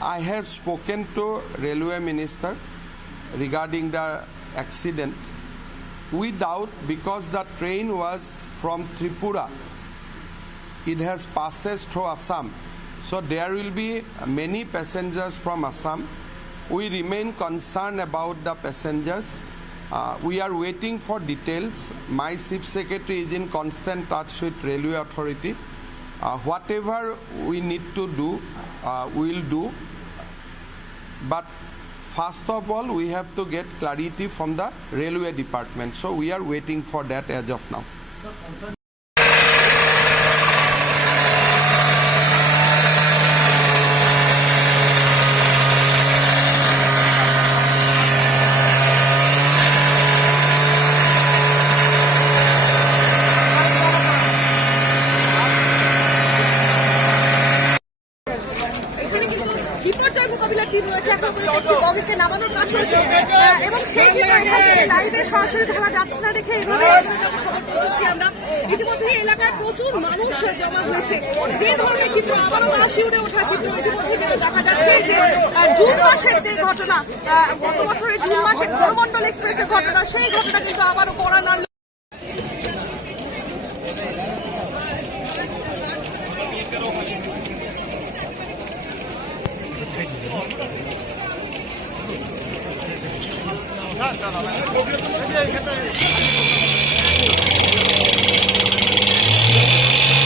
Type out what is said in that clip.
I have spoken to railway minister regarding the accident. We doubt because the train was from Tripura. It has passes through Assam. So there will be many passengers from Assam. We remain concerned about the passengers. Uh, we are waiting for details. My chief secretary is in constant touch with railway authority. Uh, whatever we need to do, uh, will do. But first of all, we have to get clarity from the railway department. So we are waiting for that as of now. বিপর্যয় মোকাবিলার team রয়েছে এখন পর্যন্ত বগিকে নামানোর কাজ চলছে। এবং সেই থেকে লাইভে সরাসরি ধরা যাচ্ছে না দেখে খবর পৌঁছচ্ছি আমরা। ইতিমধ্যে এলাকায় প্রচুর মানুষ জমা হয়েছে। যে ধরনের চিত্র আবারও গা শিউরে ওঠা চিত্র ইতিমধ্যে যেটা দেখা যাচ্ছে যে জুন মাসের যে ঘটনা গত বছরের জুন মাসে করমন্ডল এক্সপ্রেসের ঘটনা সেই ঘটনা কিন্তু আবারও না না না